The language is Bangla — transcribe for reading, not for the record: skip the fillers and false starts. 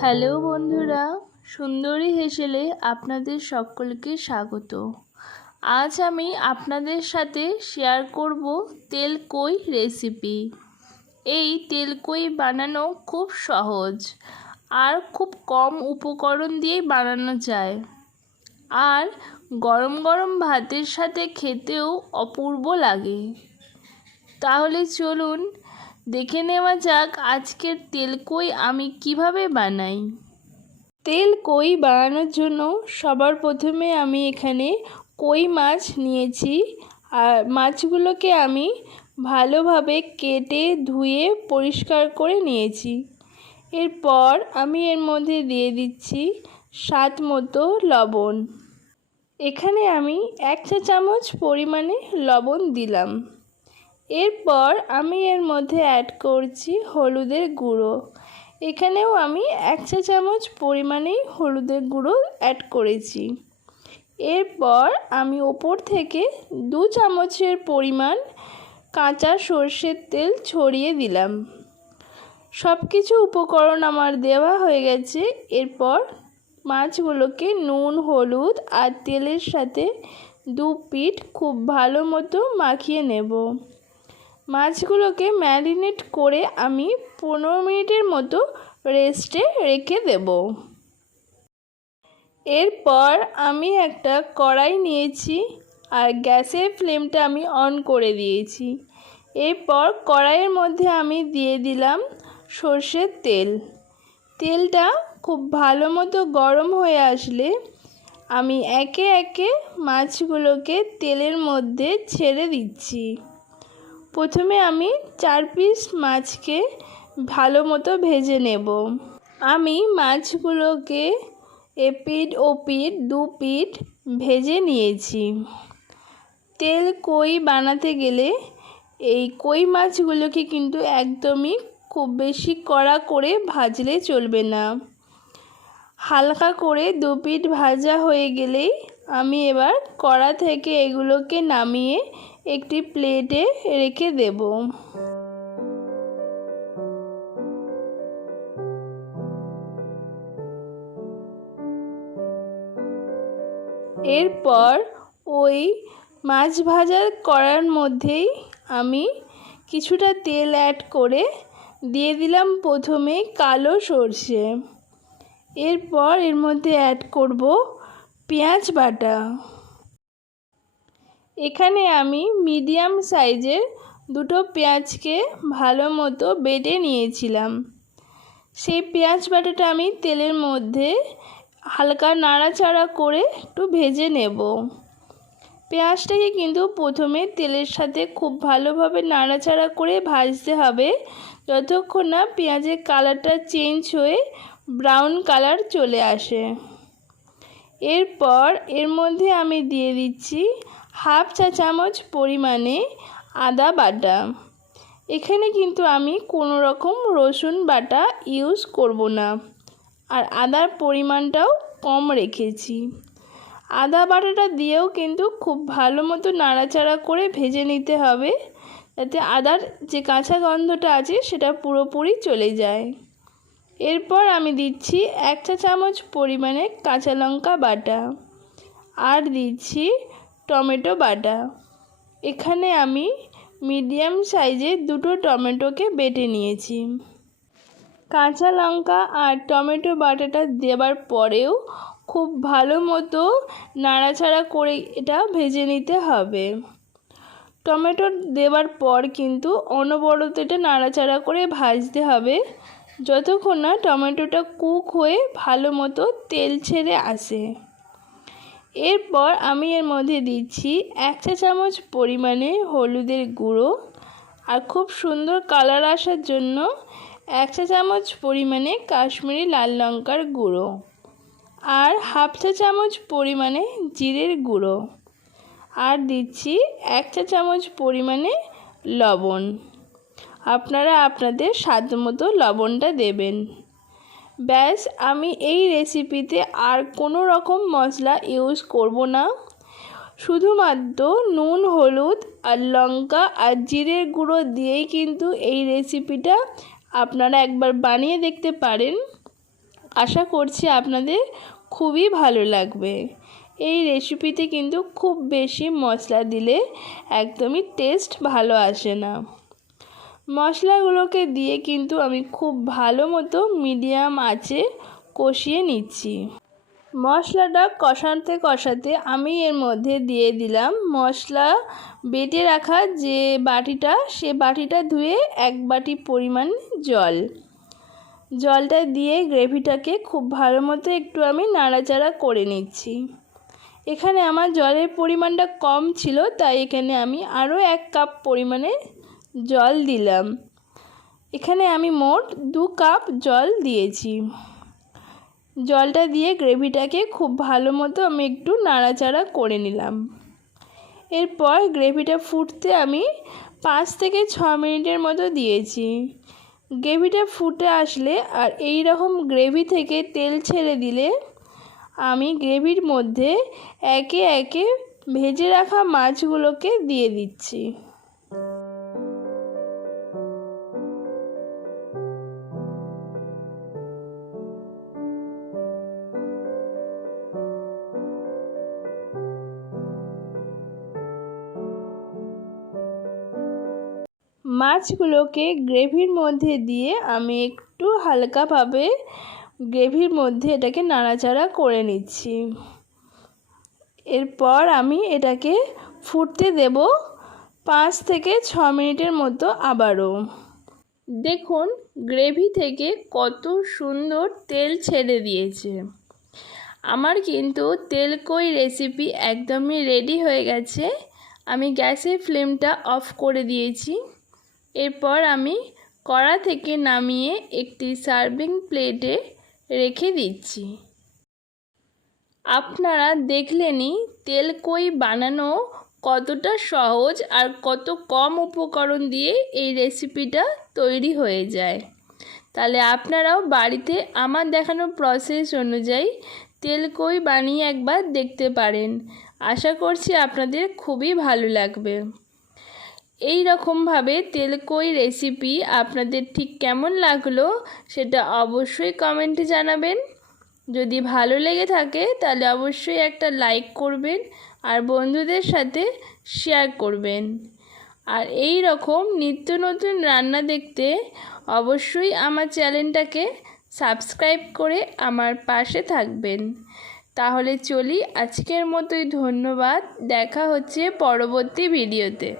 হ্যালো বন্ধুরা, সুন্দরী হেসেলে আপনাদের সকলকে স্বাগত। আজ আমি আপনাদের সাথে শেয়ার করব তেলকই রেসিপি। এই তেলকই বানানো খুব সহজ আর খুব কম উপকরণ দিয়েই বানানো যায়, আর গরম গরম ভাতের সাথে খেতেও অপূর্ব লাগে। তাহলে চলুন দেখে নেওয়া যাক আজকের তেলকই আমি কিভাবে বানাই। তেলকই বানানোর জন্য সবার প্রথমে আমি এখানে কই মাছ নিয়েছি, আর মাছগুলোকে আমি ভালোভাবে কেটে ধুয়ে পরিষ্কার করে নিয়েছি। এরপর আমি এর মধ্যে দিয়ে দিচ্ছি স্বাদ মতো লবণ। এখানে আমি 1 চা চামচ পরিমাণে লবণ দিলাম। এরপর আমি এর মধ্যে অ্যাড করছি হলুদের গুঁড়ো। এখানেও আমি 1 চা চামচ পরিমাণেই হলুদের গুঁড়ো অ্যাড করেছি। এরপর আমি ওপর থেকে 2 চামচের পরিমাণ কাঁচা সর্ষের তেল ছড়িয়ে দিলাম। সব কিছু উপকরণ আমার দেওয়া হয়ে গেছে। এরপর মাছগুলোকে নুন, হলুদ আর তেলের সাথে 2 পিঠ খুব ভালো মতো মাখিয়ে নেব। মাছগুলোকে ম্যারিনেট করে আমি 15 মিনিটের মতো রেস্টে রেখে দেব। এরপর আমি একটা কড়াই নিয়েছি আর গ্যাসের ফ্লেমটা আমি অন করে দিয়েছি। এরপর কড়াইয়ের মধ্যে আমি দিয়ে দিলাম সর্ষের তেল। তেলটা খুব ভালো মতো গরম হয়ে আসলে আমি একে একে মাছগুলোকে তেলের মধ্যে ছেড়ে দিচ্ছি। প্রথমে আমি 4 পিস মাছকে ভালো মতো ভেজে নেব। আমি মাছগুলোকে এপিঠ ওপিঠ 2 পিঠ ভেজে নিয়েছি। তেলকই বানাতে গেলে এই কই মাছগুলোকে কিন্তু একদমই খুব বেশি কড়া করে ভাজলে চলবে না। হালকা করে 2 পিঠ ভাজা হয়ে গেলেই আমি এবার কড়া থেকে এগুলোকে নামিয়ে একটি প্লেটে রেখে দেব। এরপর ওই মাছ ভাজার কড়ার মধ্যেই আমি কিছুটা তেল অ্যাড করে দিয়ে দিলাম প্রথমে কালো সর্ষে। এরপর এর মধ্যে অ্যাড করব পেঁয়াজ বাটা। এখানে আমি মিডিয়াম সাইজের 2টো পেঁয়াজকে ভালো মতো বেটে নিয়েছিলাম। সেই পেঁয়াজ বাটাটা আমি তেলের মধ্যে হালকা নাড়াচাড়া করে একটু ভেজে নেব। পেঁয়াজটাকে কিন্তু প্রথমে তেলের সাথে খুব ভালোভাবে নাড়াচাড়া করে ভাজতে হবে, যতক্ষণ না পেঁয়াজের কালারটা চেঞ্জ হয়ে ব্রাউন কালার চলে আসে। এরপর এর মধ্যে আমি দিয়ে দিচ্ছি 1/2 চা চামচ পরিমাণে আদা বাটা। এখানে কিন্তু আমি কোনো রকম রসুন বাটা ইউজ করব না, আর আদার পরিমাণটাও কম রেখেছি। আদা বাটাটা দিয়েও কিন্তু খুব ভালো মতো নাড়াচাড়া করে ভেজে নিতে হবে, যাতে আদার যে কাঁচা গন্ধটা আছে সেটা পুরোপুরি চলে যায়। এরপর আমি দিচ্ছি 1 চা চামচ পরিমাণে কাঁচা লঙ্কা বাটা, আর দিচ্ছি টমেটো বাটা। এখানে আমি মিডিয়াম সাইজের 2টো টমেটোকে বেটে নিয়েছি। কাঁচা লঙ্কা আর টমেটো বাটাটা দেওয়ার পরেও খুব ভালো মতো নাড়াচাড়া করে এটা ভেজে নিতে হবে। টমেটো দেওয়ার পর কিন্তু অনবরত এটা নাড়াচাড়া করে ভাজতে হবে, যতক্ষণ না টমেটোটা কুক হয়ে ভালো মতো তেল ছেড়ে আসে। এরপর আমি এর মধ্যে দিচ্ছি 1 চা চামচ পরিমাণে হলুদের গুঁড়ো, আর খুব সুন্দর কালার আসার জন্য 1 চা চামচ পরিমাণে কাশ্মীরি লাল লঙ্কার গুঁড়ো, আর 1/2 চা চামচ পরিমাণে জিরের গুঁড়ো, আর দিচ্ছি 1 চা চামচ পরিমাণে লবণ। আপনারা আপনাদের স্বাদ মতো লবণটা দেবেন। ব্যাস, আমি এই রেসিপিতে আর কোনো রকম মশলা ইউজ করব না। শুধুমাত্র নুন, হলুদ আর লঙ্কা আর জিরের গুঁড়ো দিয়েই কিন্তু এই রেসিপিটা আপনারা একবার বানিয়ে দেখতে পারেন। আশা করছি আপনাদের খুবই ভালো লাগবে। এই রেসিপিতে কিন্তু খুব বেশি মশলা দিলে একদমই টেস্ট ভালো আসে না। মশলাগুলোকে দিয়ে কিন্তু আমি খুব ভালো মতো মিডিয়াম আঁচে কষিয়ে নিচ্ছি। মশলাটা কষাতে কষাতে আমি এর মধ্যে দিয়ে দিলাম মশলা বেটে রাখা যে বাটিটা, সে বাটিটা ধুয়ে 1 বাটি পরিমাণ জলটা দিয়ে গ্রেভিটাকে খুব ভালো মতো একটু আমি নাড়াচাড়া করে নিচ্ছি। এখানে আমার জলের পরিমাণটা কম ছিল, তাই এখানে আমি আরও 1 কাপ পরিমাণে জল দিলাম। এখানে আমি মোট 2 কাপ জল দিয়েছি। জলটা দিয়ে গ্রেভিটাকে খুব ভালো মতো আমি একটু নাড়াচাড়া করে নিলাম। এরপর গ্রেভিটা ফুটতে আমি 5 থেকে 6 মিনিটের মতো দিয়েছি। গ্রেভিটা ফুটে আসলে আর এই রকম গ্রেভি থেকে তেল ছেড়ে দিলে আমি গ্রেভির মধ্যে একে একে ভেজে রাখা মাছগুলোকে দিয়ে দিচ্ছি। মাছগুলোকে গ্রেভির মধ্যে দিয়ে আমি একটু হালকাভাবে গ্রেভির মধ্যে এটাকে নাড়াচাড়া করে নিচ্ছি। এরপর আমি এটাকে ফুটতে দেব 5 থেকে 6 মিনিটের মতো আবারও। দেখুন গ্রেভি থেকে কত সুন্দর তেল ছেড়ে দিয়েছে। আমার কিন্তু তেলকই রেসিপি একদমই রেডি হয়ে গেছে। আমি গ্যাসের ফ্লেমটা অফ করে দিয়েছি। এরপর আমি কড়া থেকে নামিয়ে একটি সার্ভিং প্লেটে রেখে দিচ্ছি। আপনারা দেখলেনই তেলকই বানানো কতটা সহজ আর কত কম উপকরণ দিয়ে এই রেসিপিটা তৈরি হয়ে যায়। তাহলে আপনারাও বাড়িতে আমার দেখানো প্রসেস অনুযায়ী তেলকই বানিয়ে একবার দেখতে পারেন। আশা করছি আপনাদের খুবই ভালো লাগবে। এই রকমভাবে তেলকই রেসিপি আপনাদের ঠিক কেমন লাগলো সেটা অবশ্যই কমেন্টে জানাবেন। যদি ভালো লেগে থাকে তাহলে অবশ্যই একটা লাইক করবেন আর বন্ধুদের সাথে শেয়ার করবেন। আর এই রকম নিত্য নতুন রান্না দেখতে অবশ্যই আমার চ্যানেলটাকে সাবস্ক্রাইব করে আমার পাশে থাকবেন। তাহলে চলি, আজকের মতোই ধন্যবাদ। দেখা হচ্ছে পরবর্তী ভিডিওতে।